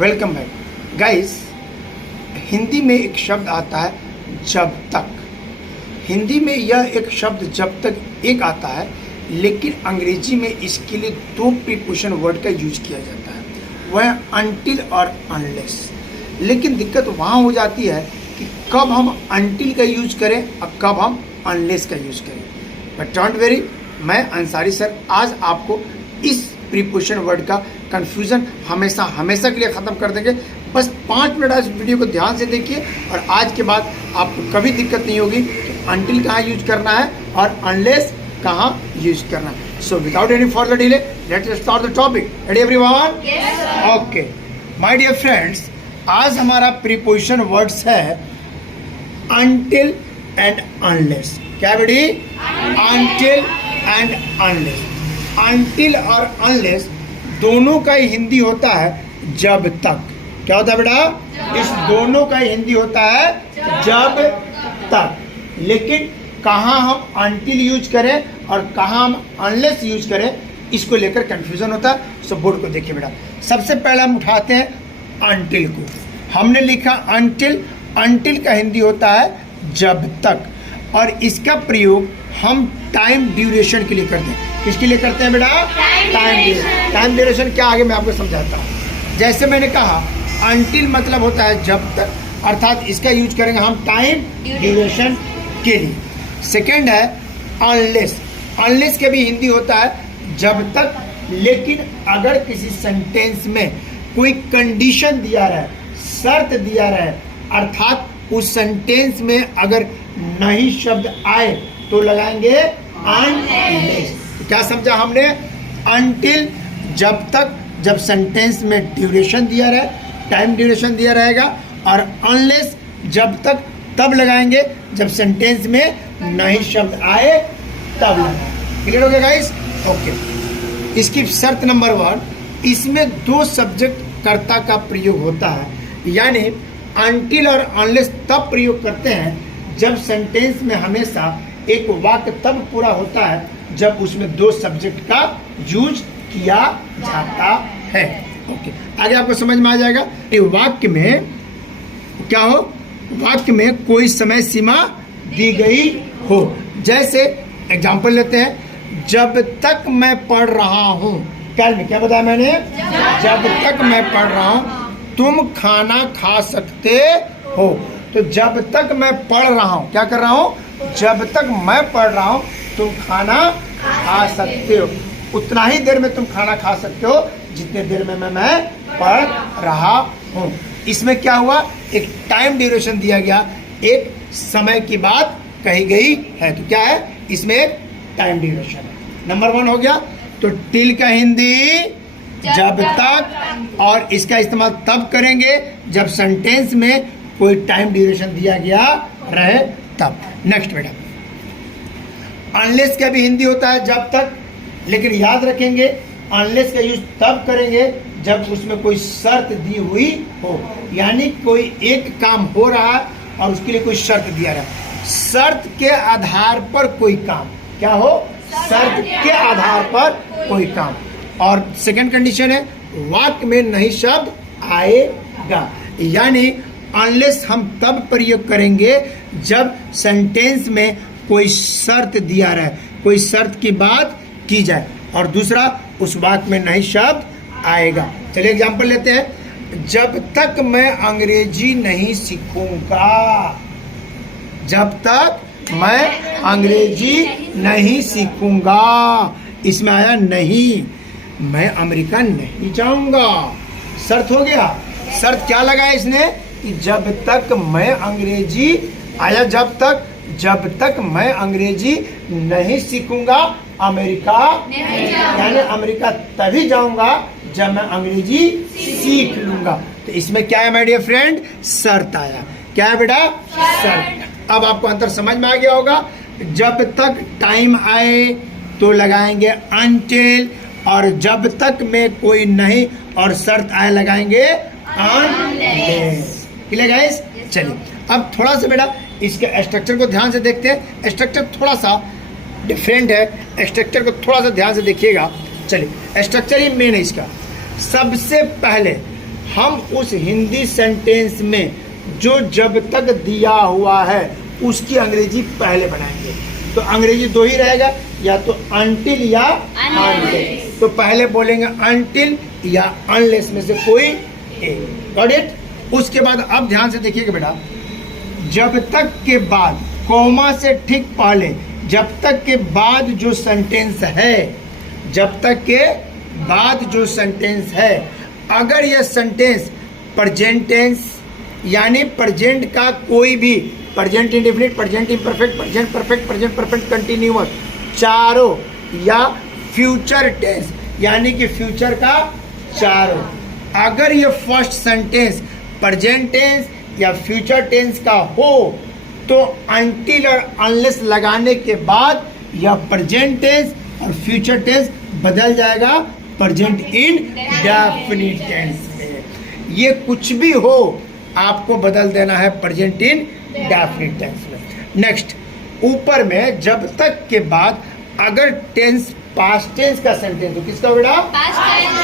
Welcome back guys. Hindi में एक शब्द आता है जब तक। हिंदी में यह एक शब्द जब तक एक आता है, लेकिन अंग्रेजी में इसके लिए दो प्रीपोजिशन वर्ड का यूज किया जाता है, वह अनटिल और अनलेस। लेकिन दिक्कत वहाँ हो जाती है कि कब हम अनटिल का यूज करें और कब हम अनलेस का यूज करें। बट डोंट वेरी, मैं अंसारी सर आज आपको इस प्रीपोजिशन वर्ड का कंफ्यूजन हमेशा के लिए ख़त्म कर देंगे। बस 5 मिनट आज वीडियो को ध्यान से देखिए और आज के बाद आपको कभी दिक्कत नहीं होगी कि अनटिल कहाँ यूज करना है और अनलेस कहाँ यूज करना है। So without any further delay let's start the topic. Ready everyone? Okay my dear friends, आज हमारा प्रीपोजिशन वर्ड्स है अनटिल एंड अनलेस। क्या बेटी? Until and unless. अनटिल और अनलेस दोनों का ही हिंदी होता है जब तक। क्या होता है बेटा? इस दोनों का ही हिंदी होता है जब तक। लेकिन कहाँ हम अनटिल यूज करें और कहाँ हम अनलेस यूज करें, इसको लेकर कंफ्यूजन होता है। सो बोर्ड को देखिए बेटा। सबसे पहले हम उठाते हैं अनटिल को। हमने लिखा अनटिल। अनटिल का हिंदी होता है जब तक, और इसका प्रयोग हम टाइम ड्यूरेशन के लिए करते हैं। किसके लिए करते हैं बेटा? टाइम ड्यूरेशन क्या, आगे मैं आपको समझाता हूँ। जैसे मैंने कहा अनटिल मतलब होता है जब तक, अर्थात इसका यूज करेंगे हम टाइम ड्यूरेशन के लिए। सेकंड है अनलेस। अनलेस का भी हिंदी होता है जब तक, लेकिन अगर किसी सेंटेंस में कोई कंडीशन दिया रहा है, शर्त दिया रहा है, अर्थात उस सेंटेंस में अगर नहीं शब्द आए तो लगाएंगे अनलेस। क्या समझा हमने? अनटिल जब तक, जब सेंटेंस में ड्यूरेशन दिया रहे, टाइम ड्यूरेशन दिया रहेगा, और अनलेस जब तक तब लगाएंगे जब सेंटेंस में नहीं शब्द आए तब लगाएंगे। क्लियर हो गया गाइस? ओके। इसकी शर्त नंबर 1, इसमें 2 सब्जेक्ट कर्ता का प्रयोग होता है। यानी अनटिल और अनलेस तब प्रयोग करते हैं जब सेंटेंस में हमेशा एक वाक्य तब पूरा होता है जब उसमें 2 सब्जेक्ट का यूज किया जाता है। ओके, आगे आपको समझ में आ जाएगा। वाक्य में क्या हो? वाक्य में कोई समय सीमा दी गई हो। जैसे एग्जाम्पल लेते हैं, जब तक मैं पढ़ रहा हूँ। क्या बताया मैंने? जब तक मैं पढ़ रहा हूँ तुम खाना खा सकते हो। तो जब तक मैं पढ़ रहा हूँ, क्या कर रहा हूँ? जब तक मैं पढ़ रहा हूँ तुम खाना खा सकते हो। उतना ही देर में तुम खाना खा सकते हो जितने देर में मैं पढ़ रहा हूँ। इसमें क्या हुआ? एक टाइम ड्यूरेशन दिया गया, एक समय की बात कही गई है। तो क्या है? इसमें एक टाइम ड्यूरेशन है। नंबर 1 हो गया। तो टिल का हिंदी जब तक, और इसका इस्तेमाल तब करेंगे जब सेंटेंस में कोई टाइम ड्यूरेशन दिया गया रहे तब। नेक्स्ट बेटा, अनलेस का भी हिंदी होता है जब तक, लेकिन याद रखेंगे अनलेस का यूज तब करेंगे जब उसमें कोई शर्त दी हुई हो। यानी कोई एक काम हो रहा है और उसके लिए कोई शर्त दिया रहा है। शर्त के आधार पर कोई काम। क्या हो? शर्त के आधार पर कोई काम। और सेकंड कंडीशन है वाक्य में नहीं शब्द आएगा। यानी अनलेस हम तब प्रयोग करेंगे जब सेंटेंस में कोई शर्त दिया रहे, कोई शर्त की बात की जाए, और दूसरा उस वाक्य में नहीं शब्द आएगा। चलिए एग्जांपल लेते हैं। जब तक मैं अंग्रेजी नहीं सीखूंगा। जब तक मैं अंग्रेजी नहीं सीखूंगा, इसमें आया नहीं। मैं अमेरिका नहीं जाऊंगा। शर्त हो गया। शर्त क्या लगाया इसने? कि जब तक मैं अंग्रेजी आया, जब तक मैं अंग्रेजी नहीं सीखूंगा अमेरिका, यानी अमेरिका तभी जाऊंगा जब मैं अंग्रेजी सीख लूंगा। तो इसमें क्या है माय डियर फ्रेंड? शर्त आया। क्या है बेटा? शर्त। अब आपको अंतर समझ में आ गया होगा। जब तक टाइम आए तो लगाएंगे अनटिल, और जब तक में कोई नहीं और शर्त आए लगाएंगे अनलेस। Clear guys? चलिए अब थोड़ा सा बेटा इसके स्ट्रक्चर को ध्यान से देखते हैं। स्ट्रक्चर थोड़ा सा डिफरेंट है, स्ट्रक्चर को थोड़ा सा ध्यान से देखिएगा। चलिए स्ट्रक्चर ही मेन है इसका। सबसे पहले हम उस हिंदी सेंटेंस में जो जब तक दिया हुआ है उसकी अंग्रेजी पहले बनाएंगे। तो अंग्रेजी दो ही रहेगा, या तो अनटिल या अनलेस। तो पहले बोलेंगे अनटिल या अनलेस में से कोई एक। Got it? उसके बाद अब ध्यान से देखिएगा बेटा, जब तक के बाद कॉमा से ठीक पहले जब तक के बाद जो सेंटेंस है, जब तक के बाद जो सेंटेंस है, अगर यह सेंटेंस प्रेजेंट टेंस यानी प्रेजेंट का कोई भी, present indefinite, present imperfect, present perfect, present perfect continuous, चारों, या फ्यूचर टेंस यानी कि फ्यूचर का चारों, अगर ये फर्स्ट सेंटेंस प्रेजेंट टेंस या फ्यूचर टेंस का हो तो अनटिल और अनलेस लगाने के बाद यह प्रेजेंट टेंस और फ्यूचर टेंस बदल जाएगा प्रेजेंट इंडेफिनिट टेंस में। ये कुछ भी हो आपको बदल देना है प्रेजेंट इंडेफिनिट टेंस में। नेक्स्ट, ऊपर में जब तक के बाद अगर टेंस पास्ट टेंस का सेंटेंस हो, किसका बेटा?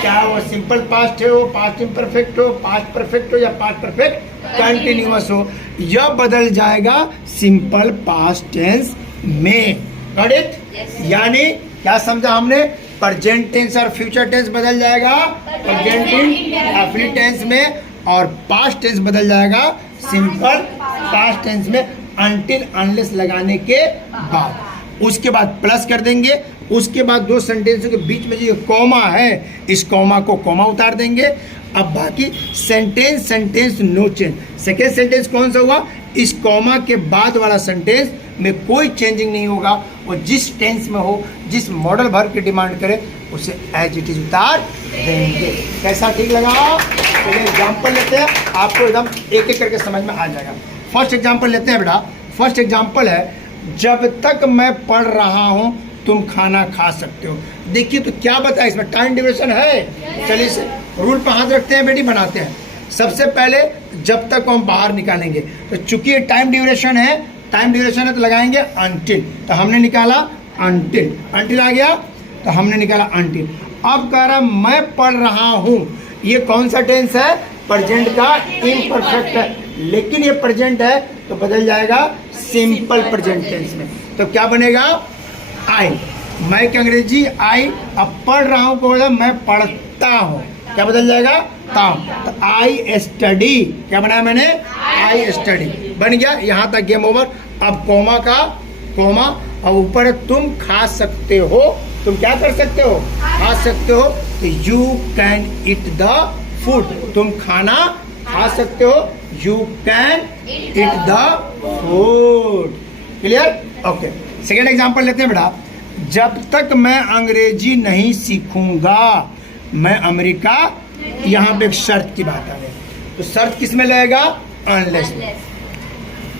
क्या वो सिंपल पास्ट है, हो पास्ट इम्परफेक्ट हो, पास्ट परफेक्ट हो, या पास्ट परफेक्ट कंटिन्यूअस हो, यह बदल जाएगा सिंपल पास्ट टेंस में। Got it? यानी क्या समझा हमने? प्रेजेंट टेंस और फ्यूचर टेंस बदल जाएगा प्रेजेंट इंडेफिनिट टेंस में, और पास्ट टेंस बदल जाएगा सिंपल पास्ट टेंस में अनटिल अनलेस लगाने के बाद। उसके बाद प्लस कर देंगे। उसके बाद दो सेंटेंसों के बीच में जो कॉमा है, इस कॉमा को कॉमा उतार देंगे। अब बाकी sentence no change. Second sentence कौन सा हुआ? इस कॉमा के बाद वाला सेंटेंस में कोई चेंजिंग नहीं होगा, वो जिस टेंस में हो, जिस मॉडल वर्ब की डिमांड करे उसे एज इट इज उतार देंगे। कैसा ठीक लगा? तो ये एग्जाम्पल लेते हैं, आपको एकदम एक एक करके समझ में आ जाएगा। फर्स्ट एग्जाम्पल लेते हैं बेटा। फर्स्ट एग्जाम्पल है, जब तक मैं पढ़ रहा हूँ तुम खाना खा सकते हो। देखिए तो क्या बताया इसमें, टाइम ड्यूरेशन है। चलिए से रूल पर हाथ रखते हैं बेटी, बनाते हैं। सबसे पहले जब तक हम बाहर निकालेंगे, तो चूंकि टाइम ड्यूरेशन है, तो लगाएंगे अनटिल। तो हमने निकाला अनटिल, अनटिल आ गया तो हमने निकाला अनटिल। अब कह रहा मैं पढ़ रहा हूँ, ये कौन सा टेंस है? प्रेजेंट का इम्परफेक्ट है, लेकिन ये प्रेजेंट है तो बदल जाएगा सिंपल प्रेजेंट टेंस में। तो क्या बनेगा? आई। मैं की अंग्रेजी आई। अब पढ़ रहा हूँ को मैं पढ़ता हूँ, क्या बदल जाएगा? ताऊं। तो आई स्टडी, क्या बनाया मैंने? आई स्टडी बन गया। यहाँ तक गेम ओवर। अब कॉमा का कॉमा, अब ऊपर तुम खा सकते हो, तुम क्या कर सकते हो? खा सकते हो। तो you can eat the food, तुम खाना खा सकते हो। You can eat the food. Clear? Okay. Second example लेते हैं बेटा। जब तक मैं अंग्रेजी नहीं सीखूंगा मैं अमेरिका, यहाँ पे एक शर्त की बात आ गई। तो शर्त किस में लगेगा? अनलेस में।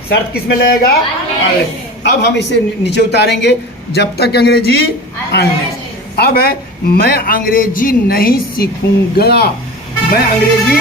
शर्त किस में लगेगा? अनलेस। अब हम इसे नीचे उतारेंगे, जब तक अंग्रेजी अनलेस। अब है मैं अंग्रेजी नहीं सीखूंगा, मैं अंग्रेजी,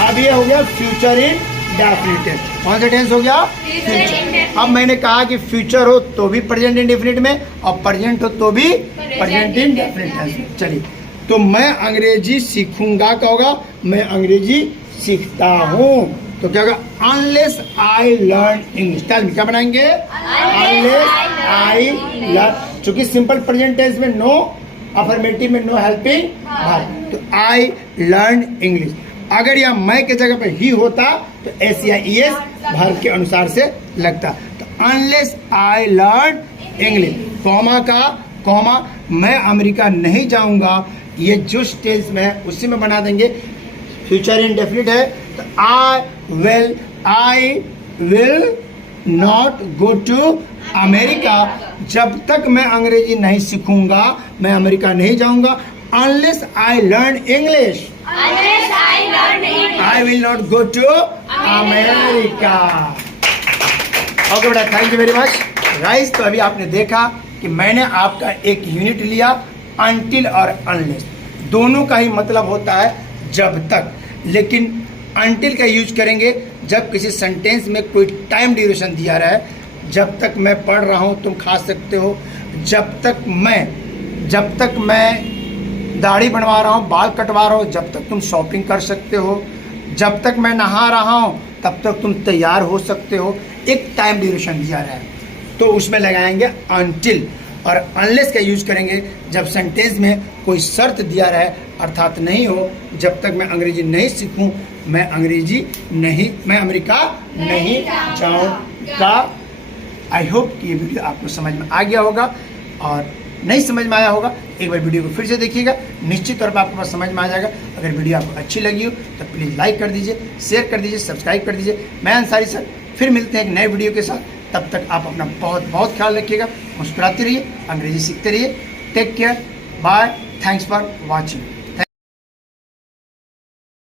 अब ये हो गया फ्यूचर इंडेफिनिट टेंस। कौन सा टेंस हो गया? फ्यूचर। अब मैंने कहा कि फ्यूचर हो तो भी प्रेजेंट इंडेफिनिट में, और प्रेजेंट हो तो भी प्रेजेंट इंडेफिनिट टेंस में। चलिए, तो मैं अंग्रेजी सीखूंगा का होगा मैं अंग्रेजी सीखता हूँ। तो क्या होगा? Unless I learn English. क्या बनाएंगे? Unless I learn. चूंकि सिंपल प्रेजेंट टेंस में नो, अफर्मेटिव में नो हेल्पिंग वर्ब, तो आई लर्न इंग्लिश। अगर यह मैं के जगह पे ही होता तो एस या ई एस वर्ब के अनुसार से लगता। तो unless I learn English, comma का कॉमा, मैं अमेरिका नहीं जाऊंगा, ये जो टेंस में है उसी में बना देंगे। फ्यूचर इंडेफिनिट है तो I will not go to America. जब तक मैं अंग्रेजी नहीं सीखूंगा मैं अमेरिका नहीं जाऊंगा। Unless I learn English I will not go to America. Okay बेटा, thank you very much guys. तो अभी आपने देखा कि मैंने आपका एक यूनिट लिया, अनटिल और अनलेस। दोनों का ही मतलब होता है जब तक, लेकिन अनटिल का यूज करेंगे जब किसी सेंटेंस में कोई टाइम ड्यूरेशन दिया रहा है। जब तक मैं पढ़ रहा हूँ तुम खा सकते हो। जब तक मैं दाढ़ी बनवा रहा हूँ, बाल कटवा रहा हूँ, जब तक तुम शॉपिंग कर सकते हो, जब तक मैं नहा रहा हूँ तब तक तुम तैयार हो सकते हो। एक टाइम ड्यूरेशन दिया रहा है, तो उसमें लगाएंगे अनटिल और अनलेस का यूज करेंगे जब सेंटेंस में कोई शर्त दिया रहे, अर्थात नहीं हो जब तक मैं अंग्रेजी नहीं सीखूं मैं अमेरिका नहीं जाऊंगा। आई होप कि ये वीडियो आपको समझ में आ गया होगा, और नहीं समझ में आया होगा एक बार वीडियो को फिर से देखिएगा, निश्चित तौर पर आपको पास समझ में आ जाएगा। अगर वीडियो आपको अच्छी लगी हो तो प्लीज़ लाइक कर दीजिए, शेयर कर दीजिए, सब्सक्राइब कर दीजिए। मैं अंसारी सर फिर मिलते हैं एक नए वीडियो के साथ। तब तक आप अपना बहुत बहुत ख्याल रखिएगा, मुस्कुराते रहिए, अंग्रेजी सीखते रहिए। Take care, bye, thanks for watching.